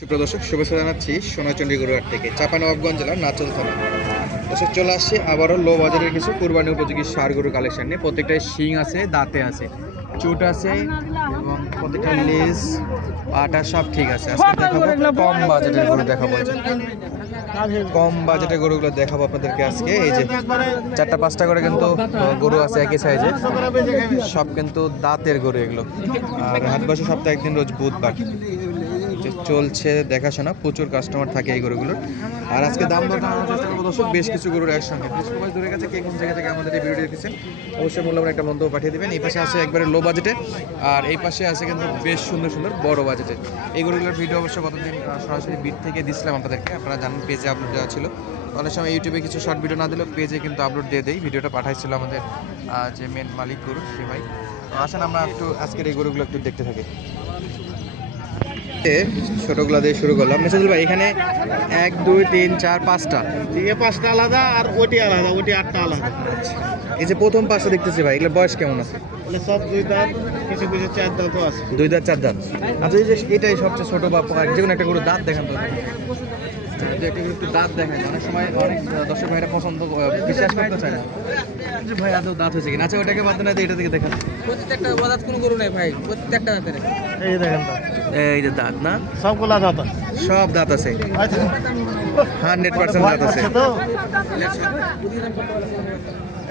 সুপ্রদর্শক শুভেচ্ছা জানাচ্ছি সোনাচন্ডী গরুহাট থেকে চাঁপাইনবাবগঞ্জ জেলার নাচল থানা। দর্শক চলে আসছে আবারও লো বাজারের কিছু কুরবানি উপযোগী ষাঁড় গরু কালেকশন নিয়ে। প্রত্যেকটাই শিং আছে, দাঁতে আছে, চুট আছে এবং প্রত্যেকটা লেজ পাটা সব ঠিক আছে। আজকে দেখাবো কম বাজেটের গরু দেখাবো, কম বাজেটের গরুগুলো দেখাবো আপনাদেরকে আজকে। এই যে 4-5টা করে কিন্তু গরু আছে একই সাইজে, সব কিন্তু দাঁতের গরু এগুলো। আর হাট বসে সপ্তাহে একদিন রোজ বুধবার। চলছে দেখাশোনা, প্রচুর কাস্টমার থাকে এই গরুগুলোর। আর আজকে দাম দর জানানোর চেষ্টা করবো দর্শক, বেশ কিছু গরুর একসঙ্গে। সবাই দূরে গেছে, কে কোন জায়গা থেকে আমাদের এই ভিডিও দেখেছেন অবশ্যই মূল্যবান একটা মন্তব্য পাঠিয়ে দেবেন। এই পাশে আছে একবারে লো বাজেটে, আর এই পাশে আছে কিন্তু বেশ সুন্দর সুন্দর বড় বাজেটে। এই গরুগুলোর ভিডিও অবশ্য গতদিন সরাসরি বিট থেকে দিচ্ছিলাম আপনাদেরকে, আপনারা জানেন পেজে আপলোড দেওয়া ছিল। অনেক সময় ইউটিউবে কিছু শর্ট ভিডিও না দিলেও পেজে কিন্তু আপলোড দিয়ে দেয়। ভিডিওটা পাঠাইছিল আমাদের যে মেন মালিক গরু সে ভাই। আসেন আমরা একটু আজকের এই গরুগুলো একটু দেখতে থাকি। ছোটগুলা দিয়ে শুরু করলাম। মেসাদুল ভাই, এখানে 1 2 3 4 5টা, এই 5টা আলাদা আর ওটি আলাদা, ওটি 8টা আলাদা। এই যে প্রথম 5টা দেখতেছি ভাই, এগুলো বয়স কেমন আছে? মানে সব 2 দাঁত, কিছু কিছু 4 দাঁতও আছে। 2 দাঁত 4 দাঁত। আচ্ছা, এই যে এটাই সবচেয়ে ছোট বা যে কোনো একটা গরুর দাঁত দেখান তো, যে একটা একটু দাঁত দেখান। অনেক সময় অনেক দর্শক ভাইরা পছন্দ বিশ্বাস করতে চায় না যে ভাই আদৌ দাঁত হয়েছে কিনা। আচ্ছা, ওটাকে বাদ না দিয়ে এটা থেকে দেখান। প্রত্যেকটা দাঁত কোনো গরু নাই ভাই, প্রত্যেকটা দাঁতের। এই দেখেন তো, এই যে দাঁত না, সবগুলা দাঁত আছে। সব দাঁত আছে, 100% দাঁত আছে, তো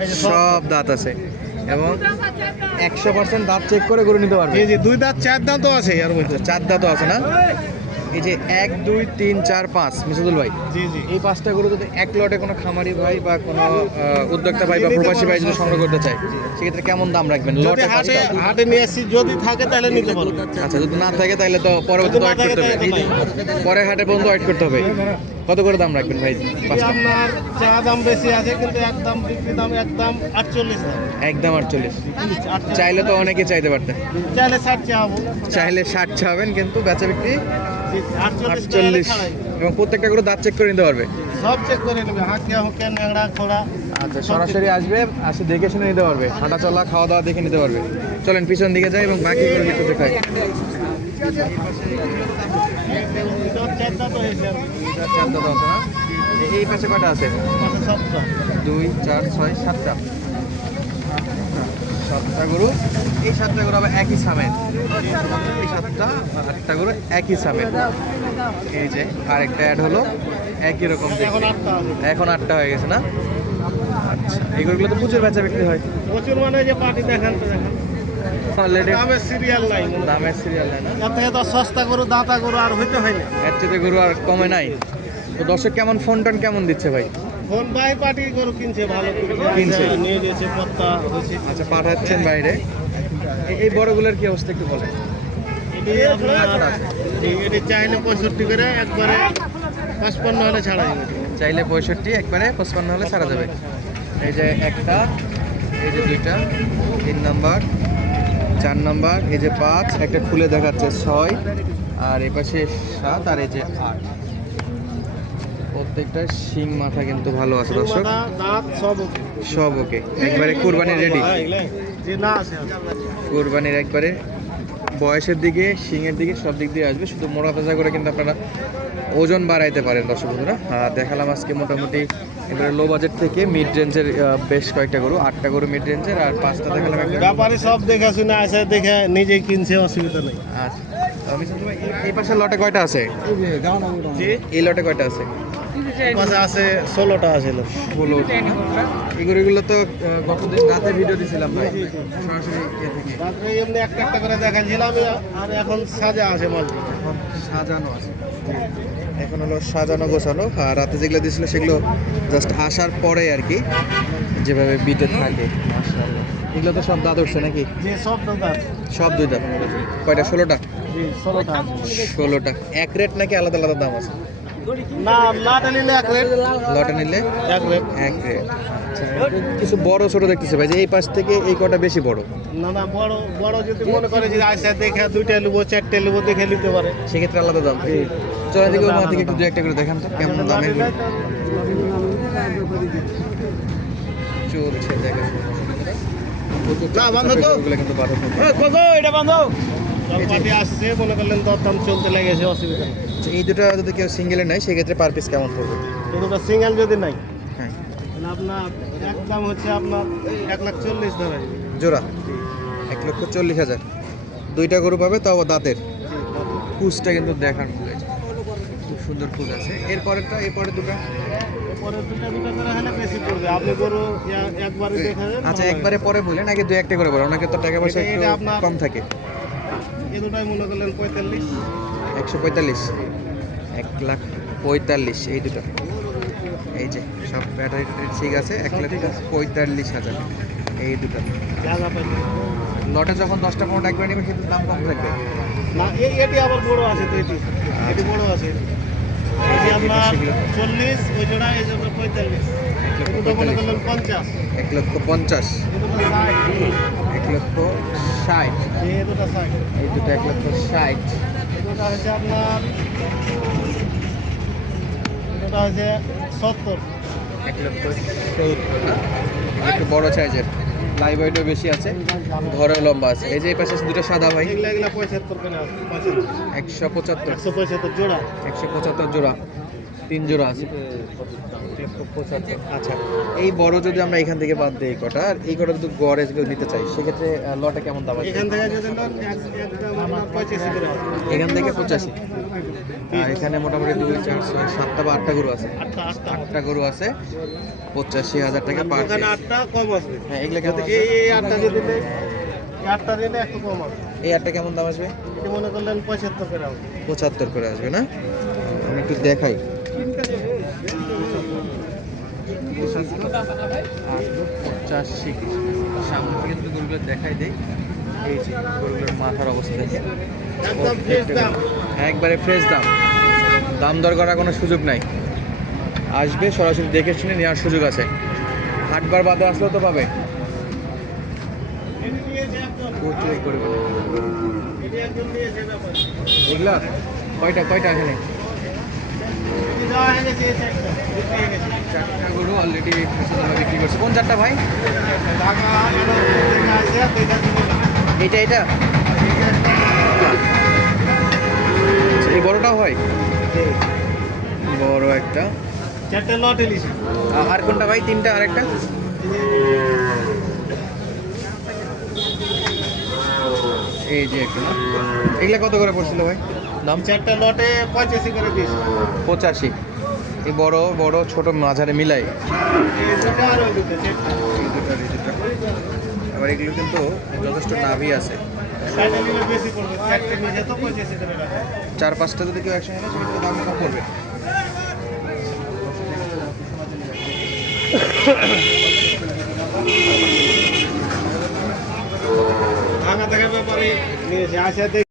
এই যে সব দাঁত আছে এবং 100% দাঁত চেক করে গরু নিতে পারবে। জি জি, 2 দাঁত 4 দাঁতও আছে এর মধ্যে। 4 দাঁতও আছে না? এই যে 1 2 3 4 5 মিসাদুল ভাই, জি জি, এই 5টা গরু যদি এক লটে কোনো খামারি ভাই বা কোনো উদ্যোক্তা ভাই বা প্রবাসী ভাই যদি সংগ্রহ করতে চায়, সেক্ষেত্রে কেমন দাম রাখবেন? যদি লটে হাটে 5টা। হাটে নিয়ে আসি, যদি থাকে তাহলে নিতে পারবো। আচ্ছা, যদি না থাকে তাহলে তো পরবর্তীতে ওয়েট করতে হবে, পরে হাটে পর্যন্ত ওয়েট করতে হবে। কত করে দাম রাখবেন ভাই 5টা? আপনার চা দাম বেশি আছে, কিন্তু একদম বিক্রি দাম একদম 48 দাম। একদম 48। চাইলে তো অনেকে চাইতে পারতেন, চাইলে 60 চাবো, চাইলে 60 চাবেন, কিন্তু বেচা বিক্রি 48 48। এবং প্রত্যেকটা গরু দাঁত চেক করে নিতে পারবে। সব চেক করে নেবে, হাঁকিয়া হুঁকে ন্যাংড়া খোড়া। আচ্ছা, সরাসরি আসবে, আসে দেখে শুনে নিতে পারবে, হাঁটা চলা খাওয়া দাওয়া দেখে নিতে পারবে। চলেন পিছন দিকে যাই এবং বাকি গরু একটু দেখাই। 4 দাঁত হয়েছে, 4 দাঁত আছে না? এই পাশে কয়টা আছে? 7টা। 2 4 6 7টা, 7টা গরু। এই 7টা গরু আবার একই সামের, এই 7টা 8টা গরু একই সামের। এই যে আরেকটা অ্যাড হলো, একই রকম দেখতে। এখন 8টা আছে। এখন 8টা হয়ে গেছে না? আচ্ছা, এই গরুগুলো তো প্রচুর বেচা বিক্রি হয়। প্রচুর, মানে যে পার্টি দেখান তো দেখেন, অলরেডি দামের সিরিয়াল নাই। দামের সিরিয়াল নেই না? এর থেকে তো সস্তা গরু, দাঁতা গরু আর হইতে হয় না। এর চেয়ে গরু আর কমে নাই। তো দর্শক কেমন ফোন টোন কেমন দিচ্ছে ভাই? ফোন ভাই পার্টি গরু কিনছে, ভালো কিনছে। নিয়ে গেছে, পত্তা হয়েছে। আচ্ছা, পাঠাচ্ছেন বাইরে। এই বড়গুলোর কি অবস্থা একটু বলেন। এটি আপনার এটি চাইলে 65 করে, একবারে 55 হলে ছাড়া যাবে। চাইলে 65, একবারে 55 হলে ছাড়া যাবে। এই যে একটা, এই যে 2টা, 3 নাম্বার, 4 নাম্বার, এই যে 5, একটা খুলে দেখাচ্ছে 6, আর এই পাশে 7, আর এই যে 8। প্রত্যেকটা শিং মাথা কিন্তু ভালো আছে দর্শক, মাথা, দাঁত সব ওকে। সব ওকে, একবারে কুরবানির রেডি। যে না আছে কুরবানির একবারে বয়সের দিকে, শিংয়ের দিকে, সব দিক দিয়ে আসবে। শুধু মোড়া তাজা করে কিন্তু আপনারা ওজন বাড়াইতে পারেন দর্শক বন্ধুরা। দেখালাম আজকে মোটামুটি এবারে লো বাজেট থেকে মিড রেঞ্জের বেশ কয়েকটা গরু, 8টা গরু মিড রেঞ্জের, আর 5টা দেখালাম একটা। ব্যাপারী সব দেখে শুনে আসে, দেখে নিজেই কিনছে, অসুবিধা নেই। আচ্ছা, আমি শুনতে পাই এই পাশের লটে কয়টা আছে? জি, এই লটে কয়টা আছে? পাশে আছে 16টা আছে। 16। এই গরুগুলো তো গতদিন রাতে ভিডিও দিয়েছিলাম ভাই, সরাসরি ইয়ে থেকে। রাত্রে এমনি একটা একটা করে দেখাচ্ছিলাম, আর এখন সাজা আছে মাল। এখন সাজানো আছে, এখন হলো সাজানো গোছানো। আর রাতে যেগুলো দিয়েছিল সেগুলো জাস্ট আসার পরে আর কি, যেভাবে বিটে থাকে। মাশাআল্লাহ, এগুলো তো সব দাঁত উঠছে নাকি? যে সব দাঁত, সব 2 দাঁত। কয়টা? 16টা। জি 16টা আছে। 16টা এক রেট নাকি আলাদা আলাদা দাম আছে? না, লাটে নিলে এক রেট, লটে নিলে এক রেট। এক রেট। কিছু বড় ছোট দেখতেছে ভাই, যে এই পাশ থেকে এই কটা বেশি বড়। না না, বড় বড় যদি মনে করে যে আইসা দেখে 2টা নেবো, 4টে নেবো, দেখে নিতে পারে। সেক্ষেত্রে আলাদা দাম। চলে দিকে ওর থেকে একটু 2-1টা করে দেখান তো কেমন দামের গরু চলছে। দেখেন না, বান্ধব তো। গরুগুলো কিন্তু বাধা থাকে। এটা বান্ধব পার্টি আসছে মনে করলেন দরদাম চলতে লেগেছে, অসুবিধা নেই। আচ্ছা, এই দুটো যদি কেউ সিঙ্গেলে নেয় সেক্ষেত্রে পার পিস কেমন পড়বে? এই দুটো সিঙ্গেল যদি নাই হ্যাঁ, তাহলে আপনার একদম হচ্ছে আপনার 1,40,000 ধরা যাবে। জোড়া 1,40,000। দুইটা গরু পাবে, তাও দাঁতের। কুচটা কিন্তু দেখার মতো হয়েছে, খুব সুন্দর কুচ আছে। এরপরেরটা, এরপরে দুটো। পরে দুটা করে হলে বেশি পড়বে। আপনি গরু একবারে দেখাবেন। আচ্ছা, একবারে পরে বললেন, আগে দু একটা করে বলেন, অনেকে তো টাকা পয়সা একটু এটা আপনার- কম থাকে। এই দুটাই মনে করলেন 45। 145, 1,45,000 এই দুটো। এই যে সব ব্যাটারি ঠিক আছে, 1,45,000 এই দুটো। জায়গা পাইলে লটে যখন 10টা 15টা একবার নেবেন কিন্তু দাম কম থাকবে। না, এটি আবার বড় আছে তো, এটি বড় আছে। এটি আপনার 40 ওই জোড়া, এই জোড়া 45। দুটো মনে করলেন 50। 1,50,000, এই দুটো 60। 1,60,000 এই দুটো 60। এই দুটো 1,60,000। এই দুটো হচ্ছে আপনার, এই দুটো হচ্ছে 70। 1,70,000 না? এগুলো একটু বড় সাইজের, লাইভ ওয়েটও বেশি আছে, ঘরেও লম্বা আছে। এই যে এই পাশে দুটো সাদা ভাই, এগুলা 75 করে আছে। 175, 175 জোড়া। 175 জোড়া, 3 জোড়া আছে। 175। আচ্ছা, এই বড় যদি আমরা এখান থেকে বাদ দিই কটা, আর এই কটা যদি গড়ে যদি নিতে চাই সেক্ষেত্রে লটে কেমন দাম আছে? এখান থেকে যদি নেন একদম আপনার 85 করে আছে। এখান থেকে 85। আর এখানে মোটামুটি 2, 4, 6, 7টা বা 8টা গরু আছে। 8টা গরু আছে, 85,000 টাকা পার ওখানে পিস। 8টা কম আছে। হ্যাঁ, এগুলো কেমন আছে? এই 8টা যদি নেই, 8টা দিলে একটু কম আছে। এই 8টা কেমন দাম আসবে? এটি মনে করলেন 75 করে আছে। 75 করে আসবে না? আমি একটু দেখাই। 85। সামনে থেকে যদি গরুগুলো দেখাই দেই, এই যে গরুগুলোর মাথার অবস্থা দেখে একদম ফ্রেশ দাম। একবারে ফ্রেশ দাম, দাম দর করার কোনো সুযোগ নাই। আসবে সরাসরি দেখে শুনে নেওয়ার সুযোগ আছে। হাটবার বাদে আসলেও তো পাবে। এটি নিয়েছে একদম। প্রচুর এই গরুগুলো। এটি একদম নিয়েছে ব্যাপার। এগুলা কয়টা এখানে? এটি দেওয়া হয়ে গেছে, এই একটা বিক্রি হয়ে গেছে। 4টা গরু অলরেডি বিক্রি করছে। কোন 4টা ভাই? ঢাকা এলাকা থেকে আসে, দুইটা কিনে নাও। এইটা আচ্ছা, এই বড়টাও হয়? বড় একটা। 4টে লট এলিছে। আর কোনটা ভাই? 3টা, আরেকটা? এই যে একটা না? এগুলা কত করে পড়ছিল ভাই দাম? 4টে লটে 85 করে দিয়েছে। 85। এই বড় বড় ছোট মাঝারে মিলাই এই দুটো আর ওই দুটো, 4টে। এই দুটো। আবার এগুলো কিন্তু যথেষ্ট নাভি আছে। সাইডে নিলে বেশি পড়বে। 4টে নিচে তো 85 করে রাখে। 4-5টা যদি কেউ একসঙ্গে নেয় সেক্ষেত্রে দাম কম পড়বে। ঢাকা থেকে ব্যাপারে নিয়েছে, আসে